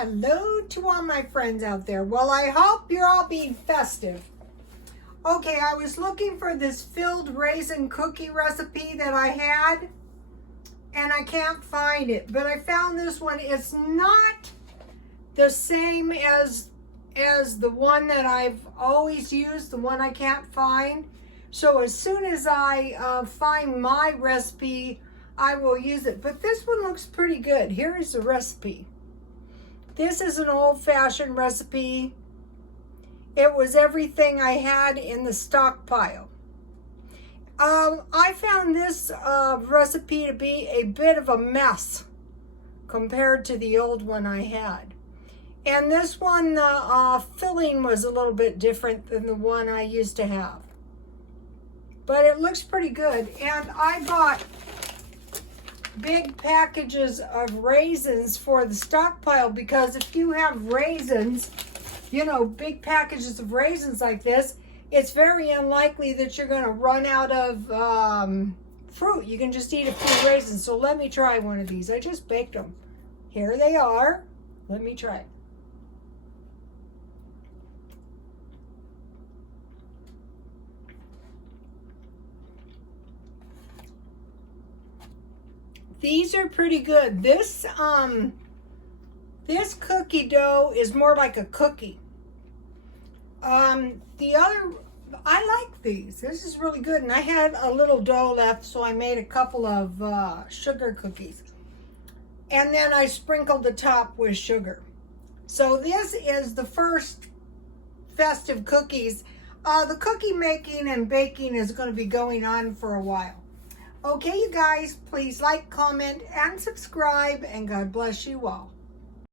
Hello to all my friends out there. Well, I hope you're all being festive. Okay, I was looking for this filled raisin cookie recipe that I had, and I can't find it, but I found this one. It's not the same as the one that I've always used, the one I can't find. So as soon as I find my recipe, I will use it. But this one looks pretty good. Here is the recipe. This is an old-fashioned recipe. It was everything I had in the stockpile. I found this recipe to be a bit of a mess compared to the old one I had. And this one, the filling was a little bit different than the one I used to have. But it looks pretty good. And I bought big packages of raisins for the stockpile, because if you have raisins, you know, big packages of raisins like this, it's very unlikely that you're going to run out of fruit. You can just eat a few raisins. So let me try one of these. I just baked them. Here they are. Let me try it. These are pretty good. This cookie dough is more like a cookie. The other, I like these. This is really good. And I had a little dough left, so I made a couple of sugar cookies. And then I sprinkled the top with sugar. So this is the first festive cookies. The cookie making and baking is going to be going on for a while. Okay, you guys, please like, comment, and subscribe, and God bless you all.